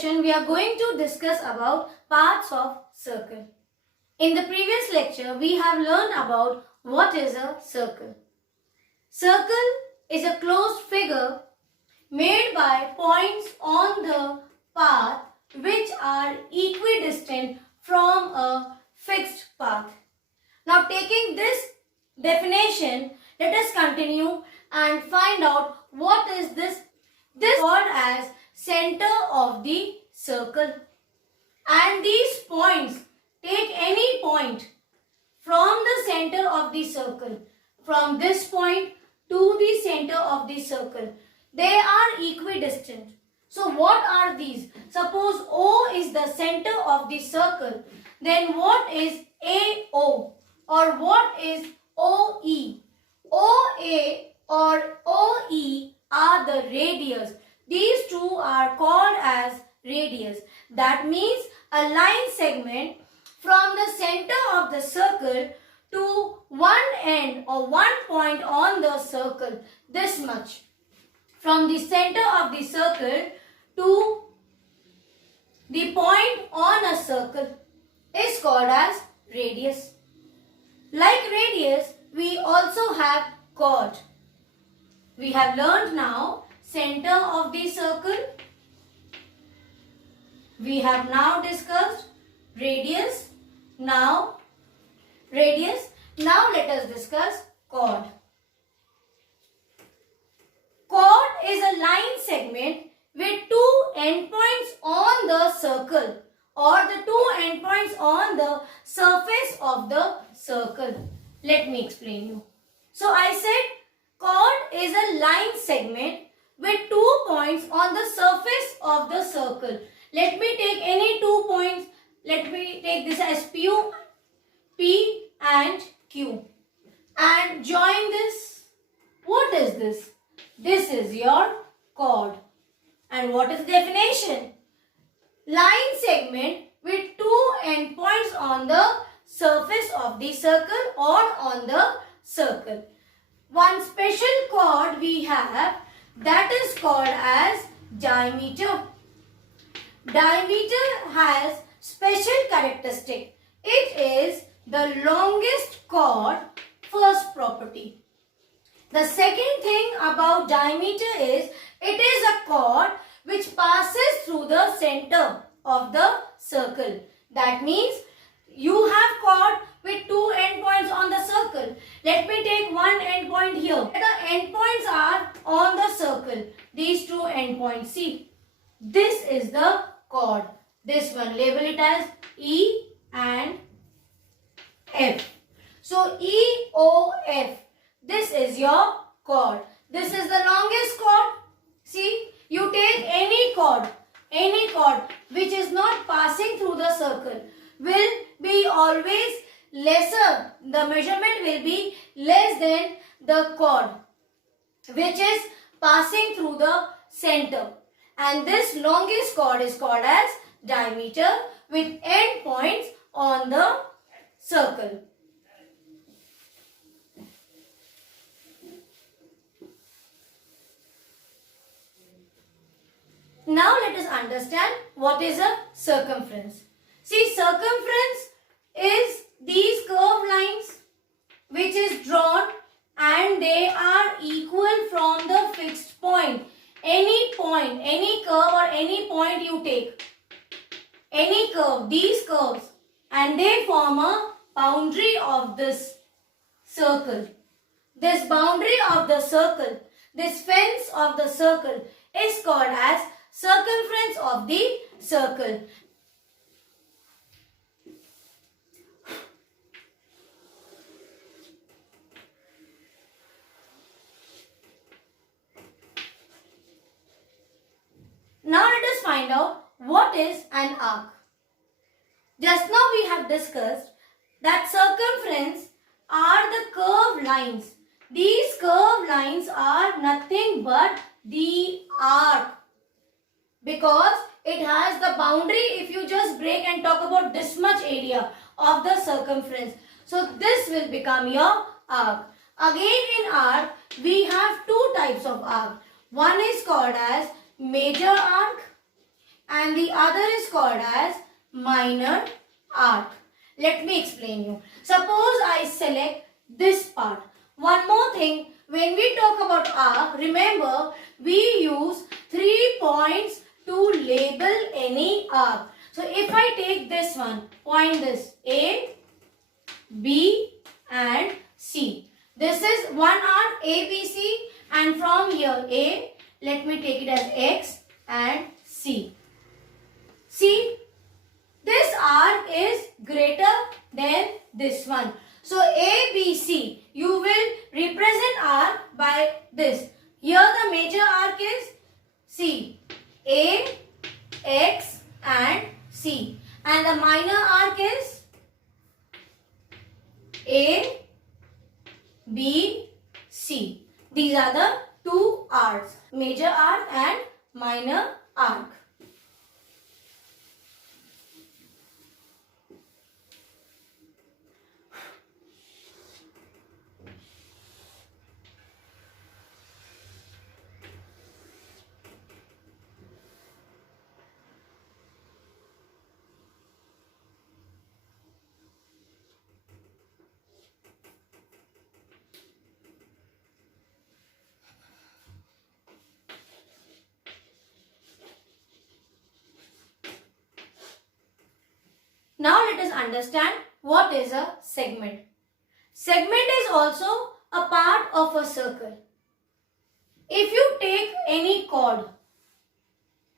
session, we are going to discuss about parts of circle. In the previous lecture, we have learned about what is a circle. Circle is a closed figure made by points on the path which are equidistant from a fixed path. Now, taking this definition, let us continue and find out what is this. This is called as center of the circle. And these points, take any point from the center of the circle, from this point to the center of the circle. They are equidistant. So what are these? Suppose O is the center of the circle. Then what is AO or what is OE? OA or OE are the radius. These two are called as radius. That means a line segment from the center of the circle to one end or one point on the circle, this much. From the center of the circle to the point on a circle is called as radius. Like radius, we also have chord. We have learned now center of the circle. We have now discussed radius. Now let us discuss chord. Chord is a line segment with two endpoints on the circle or the two endpoints on the surface of the circle. Let me explain you. So I said chord is a line segment with 2 points on the surface of the circle. Let me take any 2 points. Let me take this as P and Q and join this. What is this? This is your chord. And what is the definition? Line segment with 2 endpoints on the surface of the circle or on the circle. One special chord we have, that is called as diameter. Diameter has special characteristic. It is the longest chord, first property. The second thing about diameter is it is a chord which passes through the center of the circle. That means you have chord with 2 endpoints on the circle. Let me take one endpoint here. The endpoints are on the circle. These 2 endpoints. See, this is the chord. This one, label it as E and F. So EOF. This is your chord. This is the longest chord. See, you take any chord which is not passing through the circle will be always lesser. The measurement will be less than the chord which is passing through the center. And this longest chord is called as diameter with end points on the circle. Now let us understand what is a circumference. See, circumference is these curved lines which is drawn and they are equal from the fixed point. Any point, any curve or any point you take. Any curve, these curves, and they form a boundary of this circle. This boundary of the circle, this fence of the circle is called as circumference of the circle. Now let us find out what is an arc. Just now we have discussed that circumference are the curved lines. These curved lines are nothing but the arc because it has the boundary. If you just break and talk about this much area of the circumference, so this will become your arc. Again in arc, we have 2 types of arc. One is called as major arc and the other is called as minor arc. Let me explain you. Suppose I select this part. One more thing, when we talk about arc, remember we use 3 points to label any arc. So if I take this one, point this A, B and C. This is one arc ABC, and from here A, let me take it as X and C. See, this arc is greater than this one. So ABC, you will represent arc by this. Here the major arc is C, A, X and C, and the minor arc is A, B, C. These are the two arcs, major arc and minor arc. Now let us understand what is a segment. Segment is also a part of a circle. If you take any chord,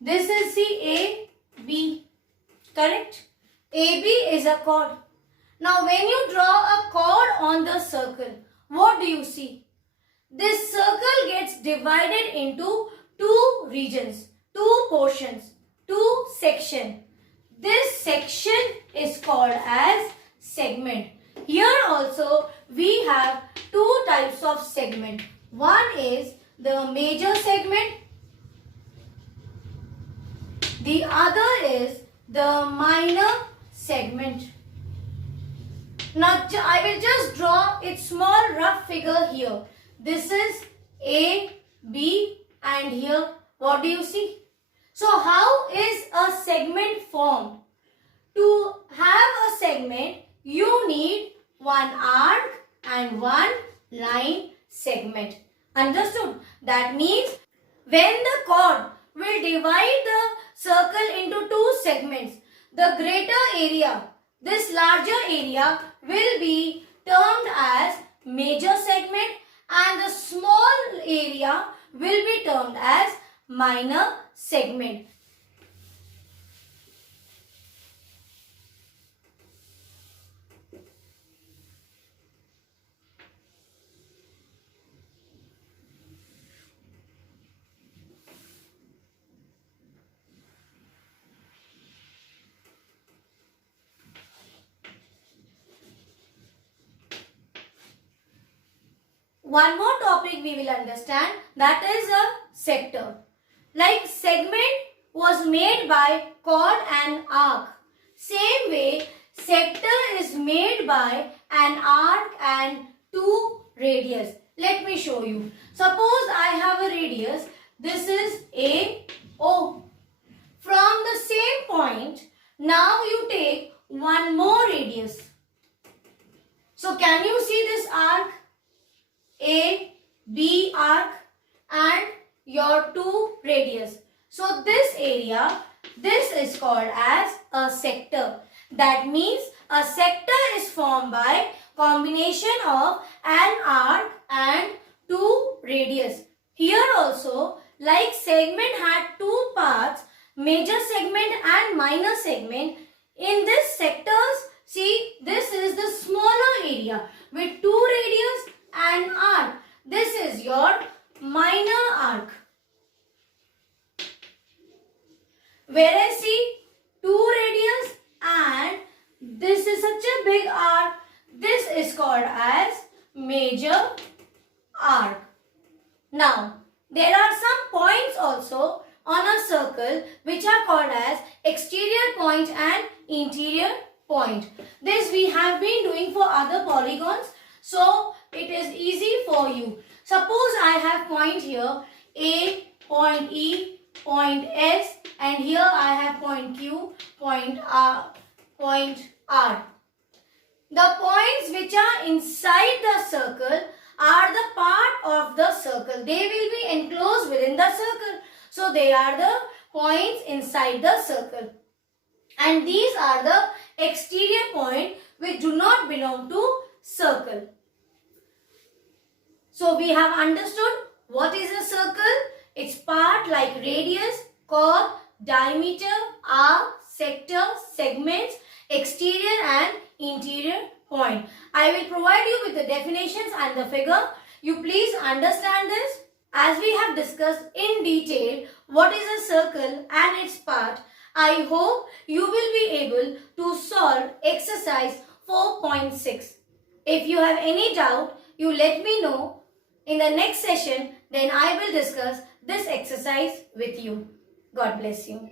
this is the AB, correct? AB is a chord. Now when you draw a chord on the circle, what do you see? This circle gets divided into two regions, two portions, two sections. This section is called as segment. Here also we have two types of segment. One is the major segment. The other is the minor segment. Now I will just draw a small rough figure here. This is A, B and here what do you see? So how is a segment formed? To have a segment, you need one arc and one line segment. Understood? That means when the chord will divide the circle into two segments, the greater area, this larger area will be termed as major segment and the small area will be termed as minor segment. One more topic we will understand, that is a sector. Like segment was made by chord and arc. Same way, sector is made by an arc and two radius. Let me show you. Suppose I have a radius. This is AO. From the same point, now you take one more radius. So can you see this arc? A, B arc and your two radius. So this area, this is called as a sector. That means a sector is formed by combination of an arc and two radius. Here also, like segment had two parts, major segment and minor segment. In this sectors, see, this is the smaller area with two radius and arc. This is your minor arc. Whereas see, two radius and this is such a big arc. This is called as major arc. Now, there are some points also on a circle which are called as exterior point and interior point. This we have been doing for other polygons. So, it is easy for you. Suppose I have point here A, point E, point S, and here I have point Q, point R, point R. The points which are inside the circle are the part of the circle. They will be enclosed within the circle. So they are the points inside the circle. And these are the exterior points which do not belong to circle. So we have understood what is a circle. Its part like radius, chord, diameter, arc, sector, segments, exterior and interior point. I will provide you with the definitions and the figure. You please understand this. As we have discussed in detail what is a circle and its part, I hope you will be able to solve exercise 4.6. If you have any doubt, you let me know in the next session, then I will discuss this exercise with you. God bless you.